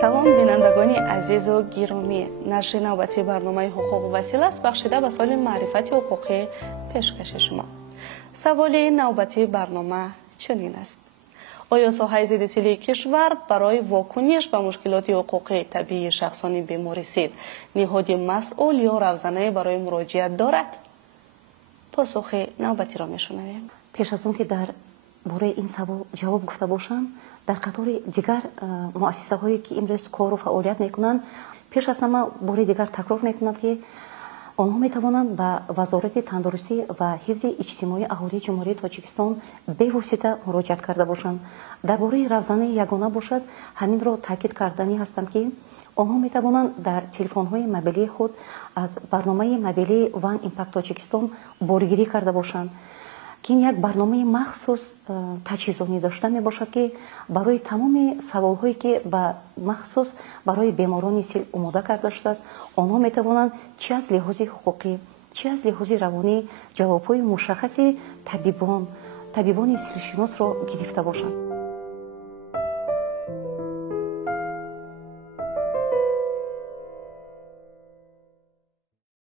салом бинандагони азизу гиромӣ, нашри навбати барномаи ҳуқуқу васила аст, бахшида ба соли маърифати ҳуқуқӣ пешкаши шумо. саволи навбати барнома чунин аст: оё соҳаи зиддитилии кишвар барои вокуниш ба мушкилоти ҳуқуқи табиии шахсони беморисид ниҳоди масъул ё равзанае барои муроҷиат дорад? посухи навбатиро мешунавем. пеш аз он ки дар бораи ин савол ҷавоб гуфта бошам, дар қатори дигар муассисаҳое ки имрӯз кору фаъолият мекунанд, пеш аз ҳама бори дигар такрор мекунам ки онҳо метавонанд ба вазорати тандурустӣ ва ҳифзи иҷтимоии аҳолии ҷумҳурии Тоҷикистон бевосита муроҷиат карда бошанд. дар бораи равзанаи ягона бошад, ҳаминро таъкид карданӣ ҳастам ки онҳо метавонанд дар телефонҳои мобилии худ аз барномаи мобилии One Impact Tojikiston боргирӣ карда бошанд ки ин як барномаи махсус таҷҳизонӣ дошта мебошад ки барои тамоми саволҳое ки ба махсус барои беморони сил омода карда шудааст, онҳо метавонанд чӣ аз лиҳози ҳуқуқӣ, чӣ аз лиҳози равонӣ ҷавобҳои мушаххаси табибони силшиносро гирифта бошанд.